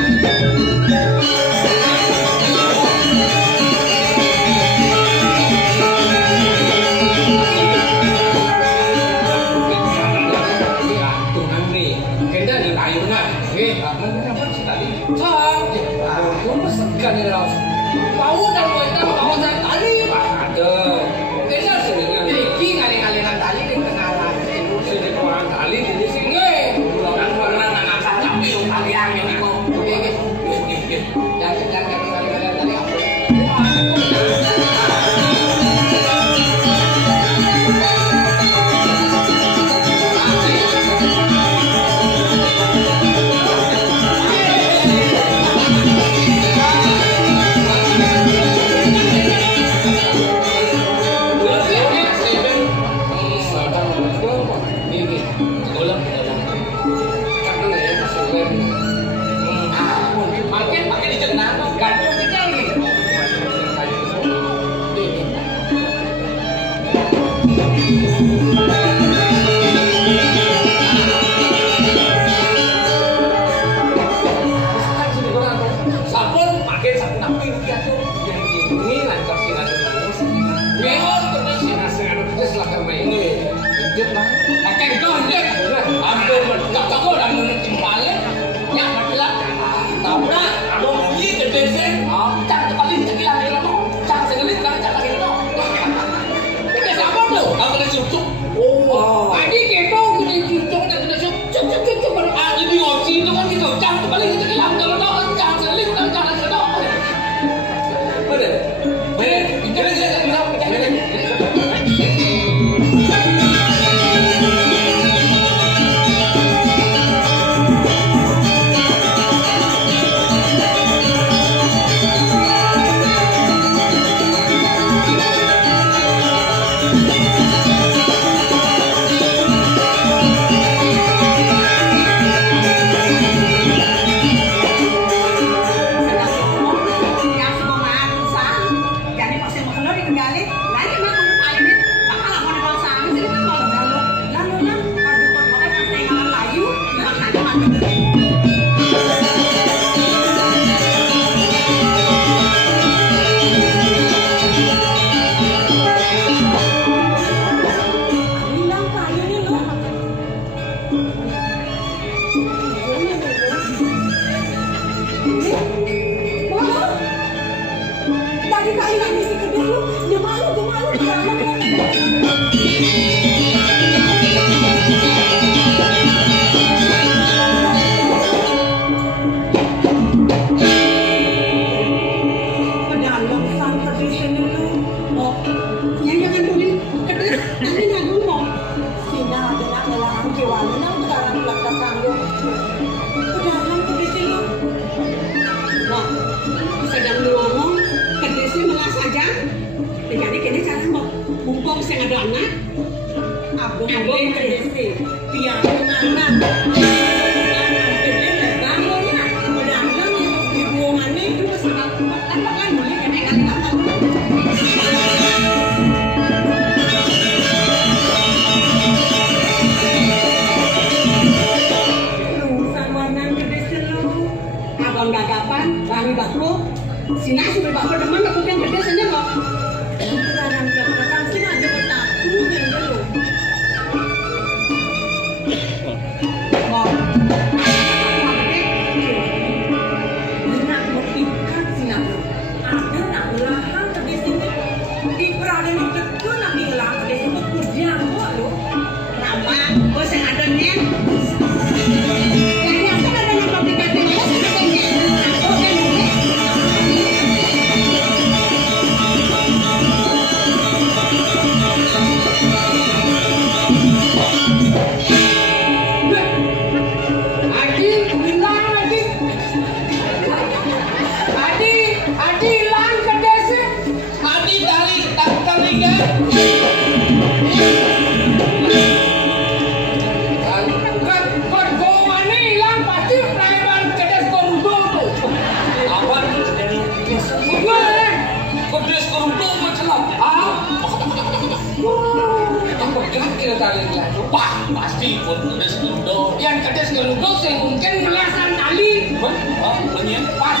Tuhan nih, kita ada lain kan? Kamu kenapa sih tadi? Kamu segan ya Ros. Mau dan kita mau saya tadi. Ada. Kita sedang iki kali-kalian tali di kenalan. Sedikit orang kali di sini. Dan pernah anak tapi kalian yang mau. Jangan kali-kalian tali apa?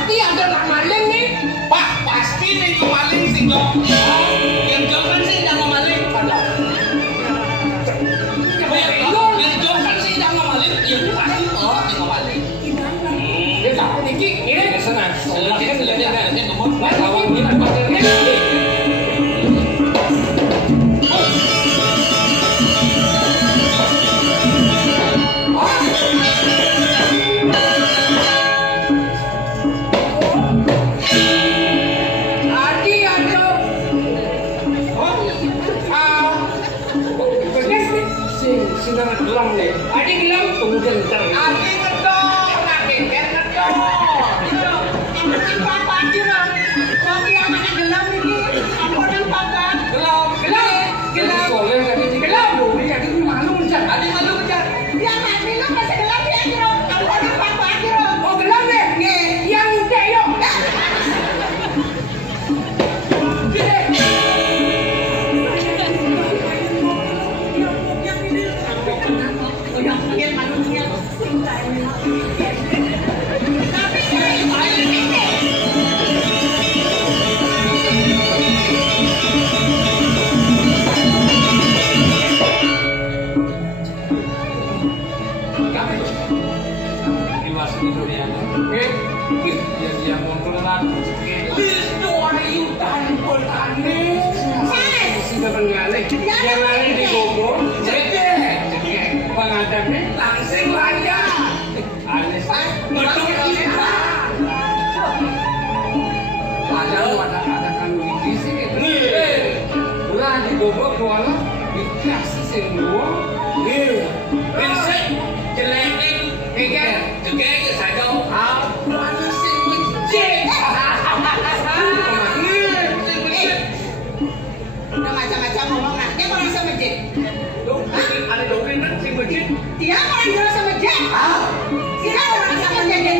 pasti ada nak maling nih. Pak, pasti nih maling sih dong. Yang jauh kan sih jangan maling. Yang jauh kan sih jangan maling. Yang pasti kok jangan maling. Dia tak niki ini kesana. Kan lihatnya kamu. Lawan ini pakai. Sinang gelang nih. Adi gelang kemudian ntar. Adi ngedor, nanti ngedor. Yang papa aja dong. Kopi yang mana gelam ini? Apa yang papa? Gelam. Soleh tadi gelang. Iya, itu malu mencar. Adi malu mencar. Dia nggak minum masih gelam dia aja dong. Apa yang papa aja dong? Oh gelang deh. Yang teh yuk. Yang lain digogok, cekek, pengadapnya langsing laya. Aneh saya, betul kita. Padahal ada kandung di sini. Lah digogok kuala, dikasih semua. Prinsip jelekin, cekek saya dong. Mana sih mencet? Macam-macam ngomong nak. Dia orang sama Jen. Ada domain kan sing mencet. Dia orang jual sama Jen. Dia orang sama Jen.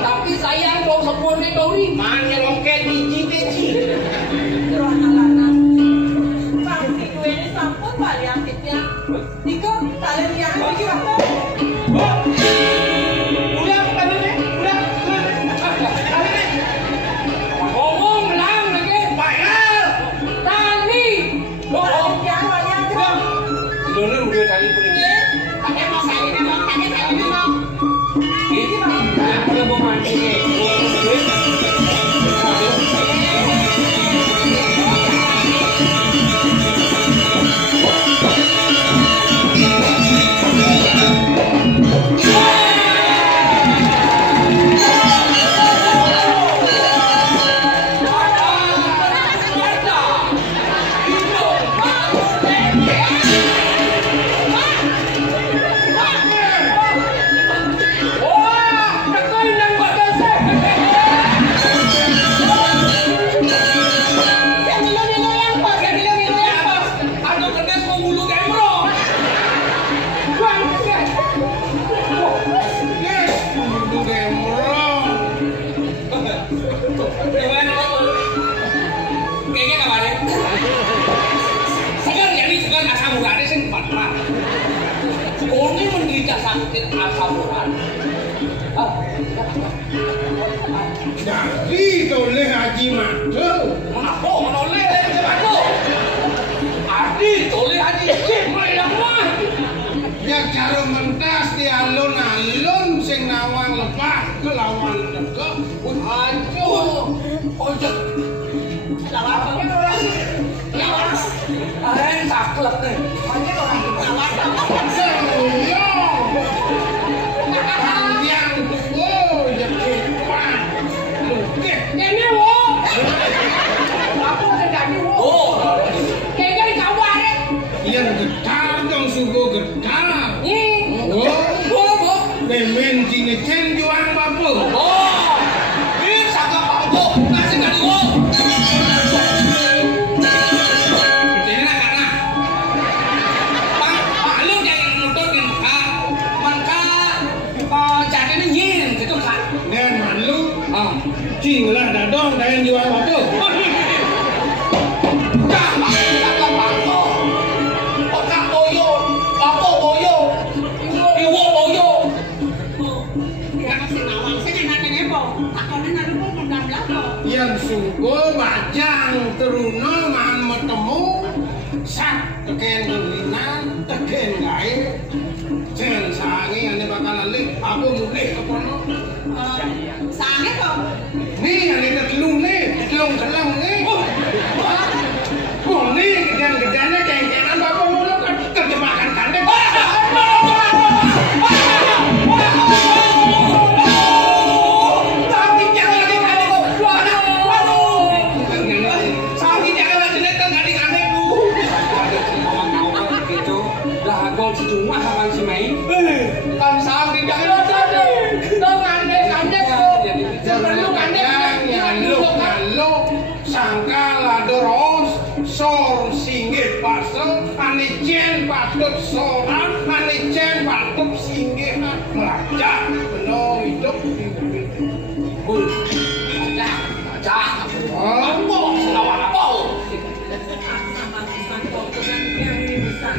Tapi sayang kau sepuluh kau ni mana loket biji. Terus anak-anak. Pasti gue ini sampun balik aktifnya. Niko, kalian yang pergi apa? Ulang tangannya, ulang. Ngomong lang lagi. Bayar. Tani. Kalian yang wajah dong. Tidurnya udah tadi pun ini. Pakai mau saya ini mau, tanya saya ini mau. Ini ada mau mandi nih. Sakit asam urat. Jadi toleh Haji Madu. Kenapa menoleh Haji Madu? Adi toleh Haji yang mah. Ya cara mentas di alun-alun sing nawang lepah ke lawan tegak. Aduh, ojek. Lawan apa? Lawan. Saklek nih. Banyak orang lawan apa? Ini wo. Aku udah jadi wo. Kayaknya di kawan deh. Yang getar dong subuh getar. Wo. Demen cini cen juang babu. Ini sagap bangku. Nasi kali wo. Jadi nak karena Pak Lu yang nuntut maka jadi ini nyin gitu kan. Dan malu. Cinglah dadong dan jual babu. Yang sungguh bajang teruno man metemu sak teken gelinan teken gae cen sange ane bakal alik aku mulih ke kono Sange kok. nih ane telung nih telung telang nih oh nih gedan-gedannya kengkengan bapak mulu terjemahkan kandeng cuma kapan si Mei? Kan sapi jangan ada. Tahu kandek perlu kandek nyaluk sangka ladoros sor singgih pasel anijen patut soran anijen patut singgih melajak beno hidup Cak. Apa selawan apa? Sama kisah kau dengan yang ini bisa.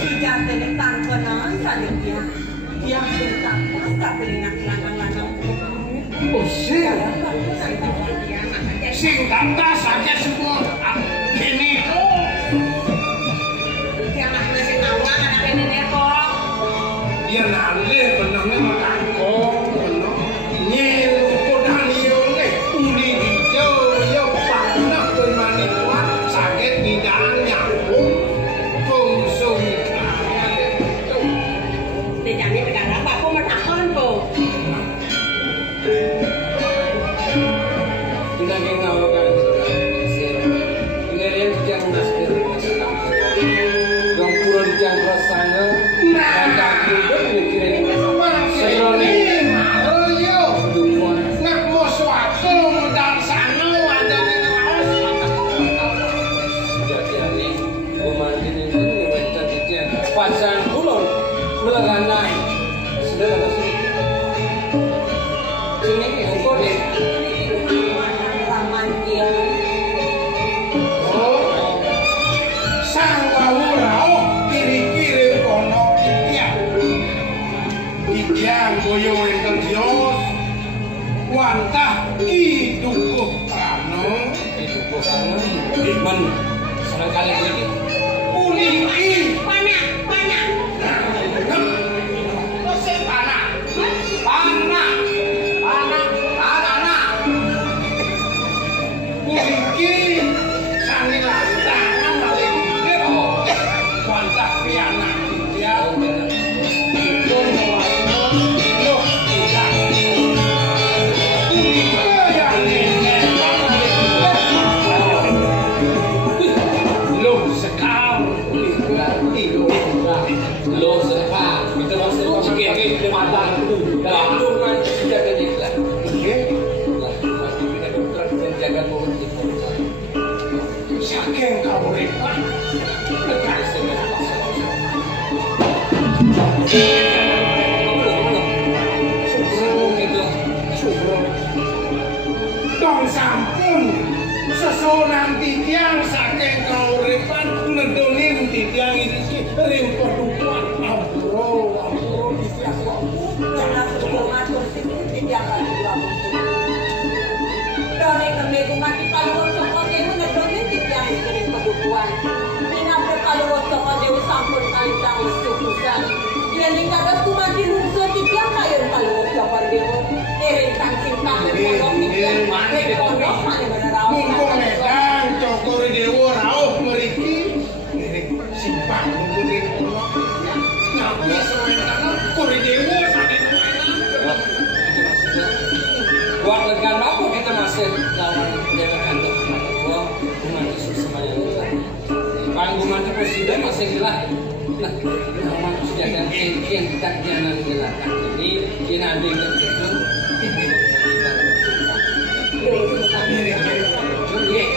Sejak tentang kenalan saling dia berita tak berinak landang-landang. oh sing kata saja semua kini Dia anak nasi nawang anak ini kok. dia nalih benangnya boyo enten Dios wantah kidukuh prano Men sekali lagi puniki Panak. puniki sani lantangan malih dikir wantah pianak dia pun mewaino loh tidak punika yang nenek loh sekali lo serta kita masuk sikit ke mata itu dalam luar sudah kejelas jaga mulut itu saking kauripan negara sebenarnya dong sampun sesonan titiang saking kauripan ngedonin titiang ini ring perdukuan ampuro titiang Karena sebelum matur sing tidak akan dilakukan. Done kemegu mati paluwon saka dewe ngedone titiang iki kebutuhan. Minabre paluwon saka dewe sampun kalintang lesukusan. Yen ing kados kumati lungsuh titiang kayon paluwon saka dewe. Ering kang cinta kepolong titiang mane pondok mane beneran. mumpung medang cokor dewa rauh meriki ngirik simpang ngirik pulau ngapi sewenang kori dewa saking mainan buat legan apa kita masih lawan dengan anda wah umat Yesus semuanya panggung mati presiden masih gila nah umat sudah ada yang tidak jangan gila ini kita ambil itu ngirik